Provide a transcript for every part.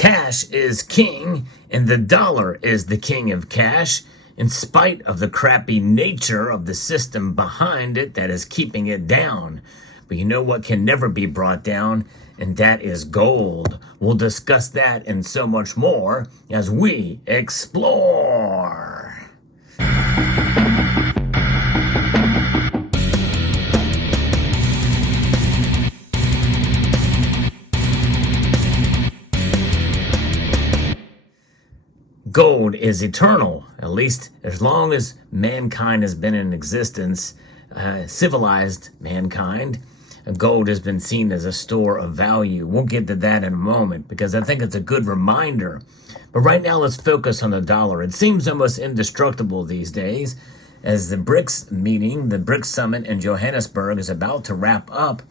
Cash is king, and the dollar is the king of cash, in spite of the crappy nature of the system behind it that is keeping it down. But you know what can never be brought down, and that is gold. We'll discuss that and so much more as we explore. Gold is eternal, at least as long as mankind has been in existence, civilized mankind. Gold has been seen as a store of value. We'll get to that in a moment because I think it's a good reminder. But right now, let's focus on the dollar. It seems almost indestructible these days. As the Brics meeting, the Brics summit in Johannesburg is about to wrap up,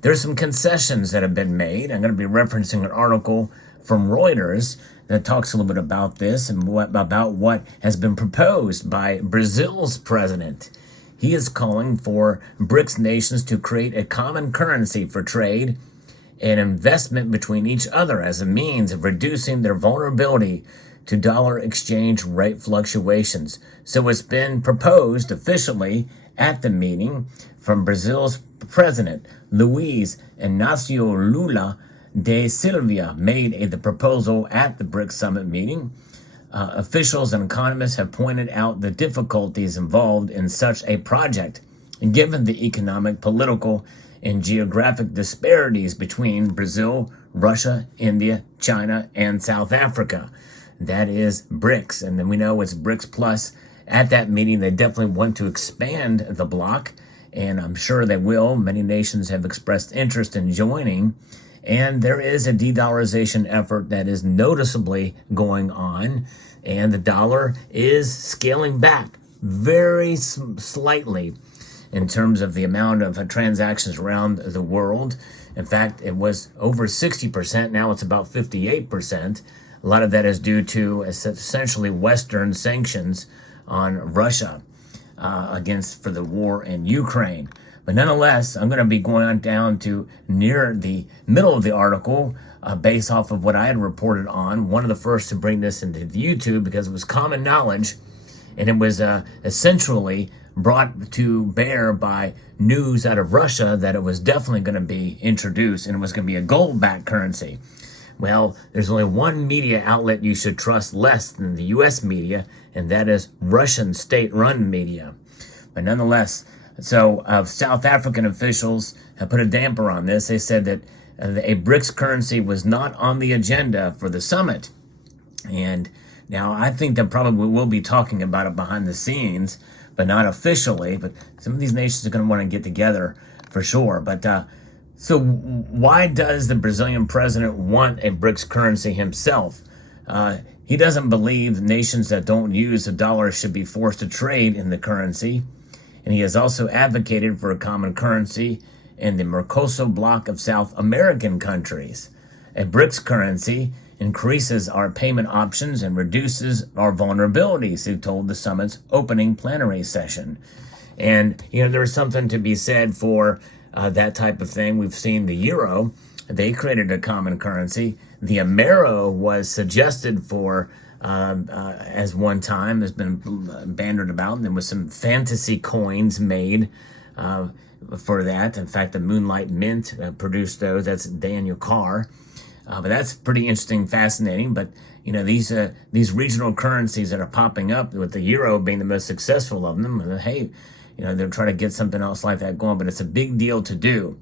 there's some concessions that have been made. I'm going to be referencing an article from Reuters that talks a little bit about this and about what has been proposed by Brazil's president. He is calling for BRICS nations to create a common currency for trade and investment between each other as a means of reducing their vulnerability to dollar exchange rate fluctuations. So it's been proposed officially at the meeting from Brazil's president, Luiz Inácio Lula da Silva, made the proposal at the BRICS summit meeting. Officials and economists have pointed out the difficulties involved in such a project, given the economic, political, and geographic disparities between Brazil, Russia, India, China, and South Africa. That is BRICS, and then we know it's BRICS Plus. At that meeting, they definitely want to expand the bloc, and I'm sure they will. Many nations have expressed interest in joining. And there is a de-dollarization effort that is noticeably going on, and the dollar is scaling back very slightly in terms of the amount of transactions around the world. In fact, it was over 60%. Now it's about 58%. A lot of that is due to essentially Western sanctions on Russia for the war in Ukraine. But nonetheless, I'm going to be going on down to near the middle of the article based off of what I had reported on. One of the first to bring this into YouTube because it was common knowledge, and it was essentially brought to bear by news out of Russia that it was definitely going to be introduced and it was going to be a gold-backed currency. Well, there's only one media outlet you should trust less than the U.S. media, and that is Russian state-run media. But nonetheless, so South African officials have put a damper on this. They said that a BRICS currency was not on the agenda for the summit. And now I think that probably will be talking about it behind the scenes, but not officially. But some of these nations are going to want to get together for sure. But so why does the Brazilian president want a BRICS currency himself? He doesn't believe nations that don't use the dollar should be forced to trade in the currency. And he has also advocated for a common currency in the Mercosur bloc of South American countries. A BRICS currency increases our payment options and reduces our vulnerabilities, he told the summit's opening plenary session. And, there's something to be said for that type of thing. We've seen the euro. They created a common currency. The Amero was suggested for as one time has been bandied about, and there was some fantasy coins made for that. In fact, the Moonlight Mint produced those. That's Daniel Carr. But that's pretty interesting, fascinating. But these regional currencies that are popping up, with the euro being the most successful of them. Hey, they're trying to get something else like that going, but it's a big deal to do.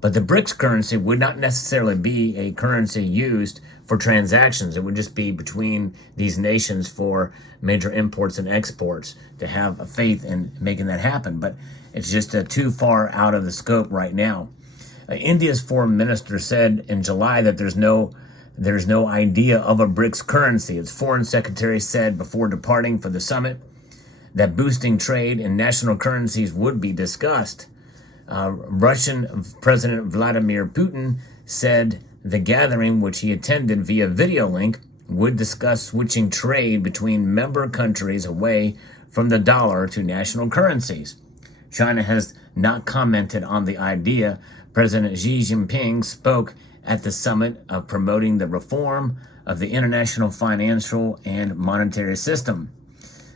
But the BRICS currency would not necessarily be a currency used for transactions. It would just be between these nations for major imports and exports to have a faith in making that happen. But it's just too far out of the scope right now. India's foreign minister said in July that there's no idea of a BRICS currency. Its foreign secretary said before departing for the summit that boosting trade in national currencies would be discussed. Russian President Vladimir Putin said the gathering, which he attended via video link, would discuss switching trade between member countries away from the dollar to national currencies. China has not commented on the idea. President Xi Jinping spoke at the summit of promoting the reform of the international financial and monetary system.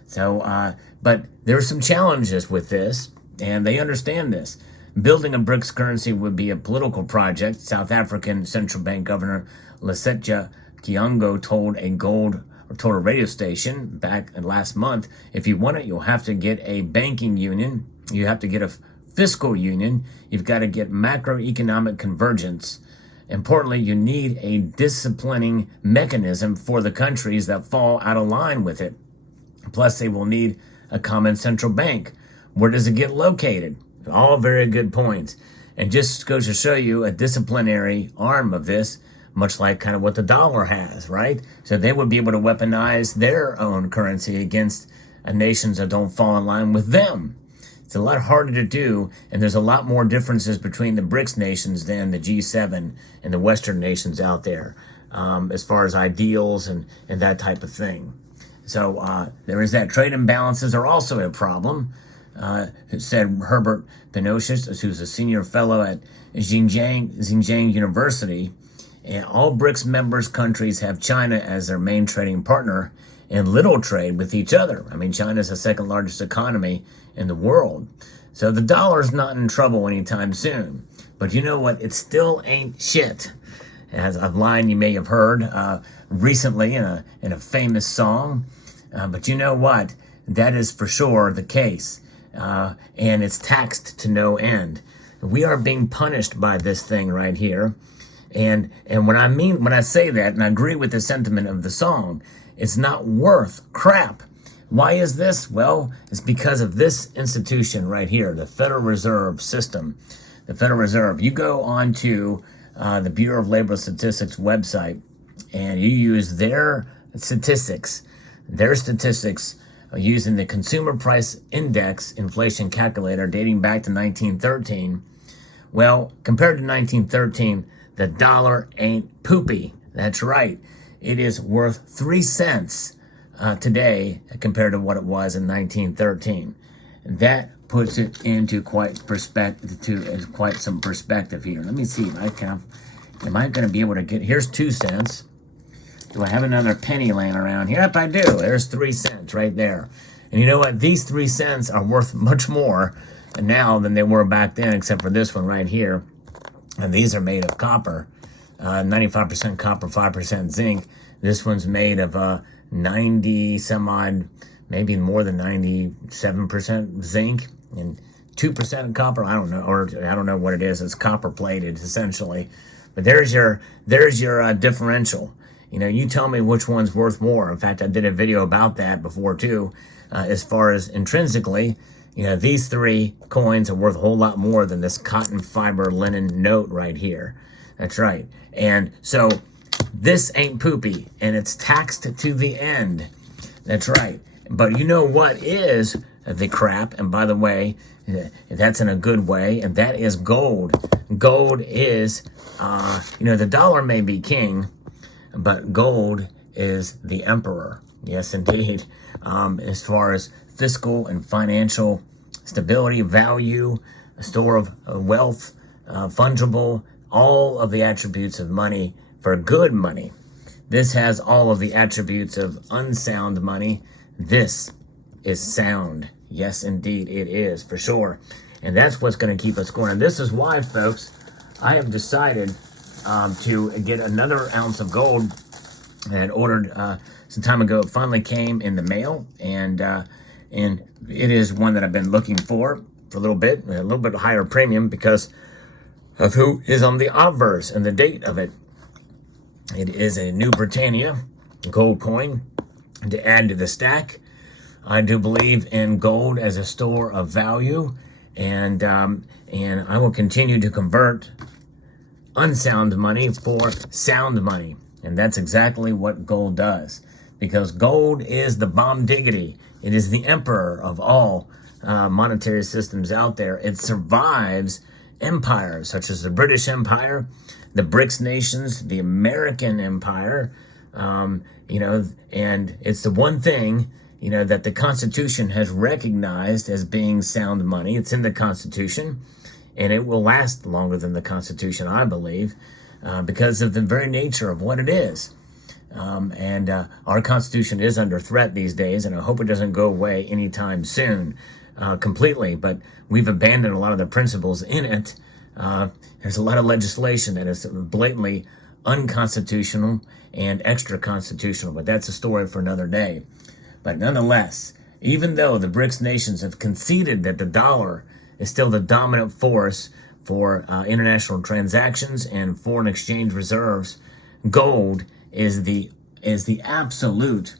So, but there are some challenges with this, and they understand this. Building a Brics currency would be a political project. South African Central Bank Governor Lesetja Kiongo told a radio station back last month, if you want it, you'll have to get a banking union. You have to get a fiscal union. You've got to get macroeconomic convergence. Importantly, you need a disciplining mechanism for the countries that fall out of line with it. Plus, they will need a common central bank. Where does it get located? All very good points. And just goes to show you a disciplinary arm of this, much like kind of what the dollar has, right? So they would be able to weaponize their own currency against nations that don't fall in line with them. It's a lot harder to do, and there's a lot more differences between the BRICS nations than the G7 and the Western nations out there, as far as ideals and that type of thing. So there is that. Trade imbalances are also a problem, said Herbert Pinochet, who's a senior fellow at Xinjiang University. And all BRICS members countries have China as their main trading partner and little trade with each other. I mean, China is the second largest economy in the world. So the dollar's not in trouble anytime soon. But you know what? It still ain't shit. As a line you may have heard recently in a famous song. But you know what? That is for sure the case. And it's taxed to no end. We are being punished by this thing right here. And when I say that, and I agree with the sentiment of the song, it's not worth crap. Why is this? Well, it's because of this institution right here, the Federal Reserve System. The Federal Reserve. You go on to the Bureau of Labor Statistics website, and you use their statistics using the Consumer Price Index inflation calculator dating back to 1913. Well, compared to 1913, the dollar ain't poopy. That's right. It is worth 3 cents today compared to what it was in 1913. That puts it into quite some perspective here. Let me see if am I going to be able to get, here's 2 cents. Do I have another penny laying around here? Yep, I do. There's 3 cents right there. And you know what? These 3 cents are worth much more now than they were back then, except for this one right here. And these are made of copper, 95% copper, 5% zinc. This one's made of 90 some odd, maybe more than 97% zinc and 2% copper. I don't know, or I don't know what it is. It's copper plated essentially. But there's your differential. You know, you tell me which one's worth more. In fact, I did a video about that before too. As far as intrinsically, you know, these 3 coins are worth a whole lot more than this cotton fiber linen note right here. That's right. And so this ain't poopy, and it's taxed to the end. That's right. But you know what is the crap? And by the way, that's in a good way, and that is gold. Gold is, the dollar may be king, but gold is the emperor. Yes, indeed. As far as fiscal and financial stability, value, a store of wealth, fungible, all of the attributes of money for good money. This has all of the attributes of unsound money. This is sound. Yes, indeed, it is, for sure. And that's what's going to keep us going. And this is why, folks, I have decided to get another ounce of gold that I had ordered some time ago. It finally came in the mail, and it is one that I've been looking for a little bit higher premium because of who is on the obverse and the date of it. It is a New Britannia gold coin to add to the stack. I do believe in gold as a store of value, and I will continue to convert unsound money for sound money. And that's exactly what gold does, because gold is the bomb diggity. It is the emperor of all monetary systems out there. It survives empires such as the British Empire, the BRICS nations, the American Empire, and it's the one thing, that the Constitution has recognized as being sound money. It's in the Constitution, and it will last longer than the Constitution, I believe. because of the very nature of what it is. And our Constitution is under threat these days, and I hope it doesn't go away anytime soon completely, but we've abandoned a lot of the principles in it. There's a lot of legislation that is blatantly unconstitutional and extra constitutional, but that's a story for another day. But nonetheless, even though the Brics nations have conceded that the dollar is still the dominant force for international transactions and foreign exchange reserves, gold is the absolute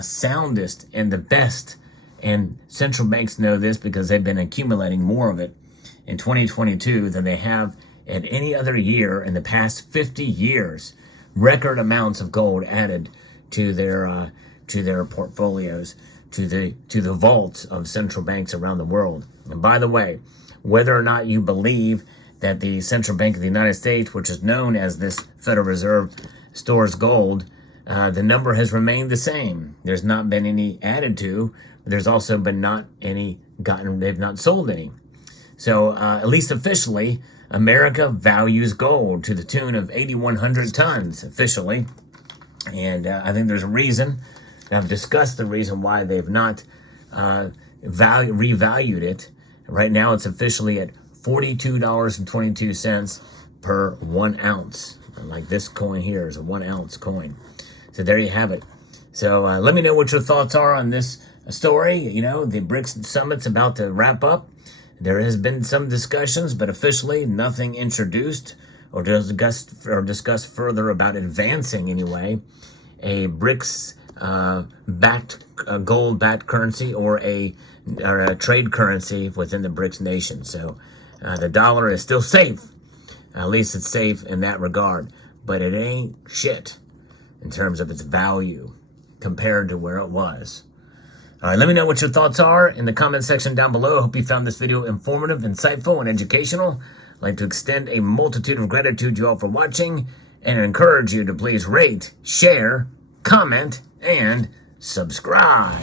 soundest and the best. And central banks know this because they've been accumulating more of it in 2022 than they have at any other year in the past 50 years. Record amounts of gold added to their portfolios, to the vaults of central banks around the world. And by the way, whether or not you believe that the Central Bank of the United States, which is known as this Federal Reserve, stores gold, the number has remained the same. There's not been any added to, but there's also been not any they've not sold any. So at least officially, America values gold to the tune of 8,100 tons officially. And I think there's a reason. I've discussed the reason why they've not revalued it. Right now it's officially at $42.22 per 1 ounce. Like this coin here is a 1 ounce coin. So there you have it. So let me know what your thoughts are on this story. You know, the Brics Summit's about to wrap up. There has been some discussions, but officially nothing introduced or discussed further about advancing anyway a Brics backed gold-backed currency or a trade currency within the Brics nation. So the dollar is still safe. At least it's safe in that regard, but it ain't shit in terms of its value compared to where it was. All right, let me know what your thoughts are in the comment section down below. I hope you found this video informative, insightful, and educational. I'd like to extend a multitude of gratitude to you all for watching and encourage you to please rate, share, comment, and subscribe.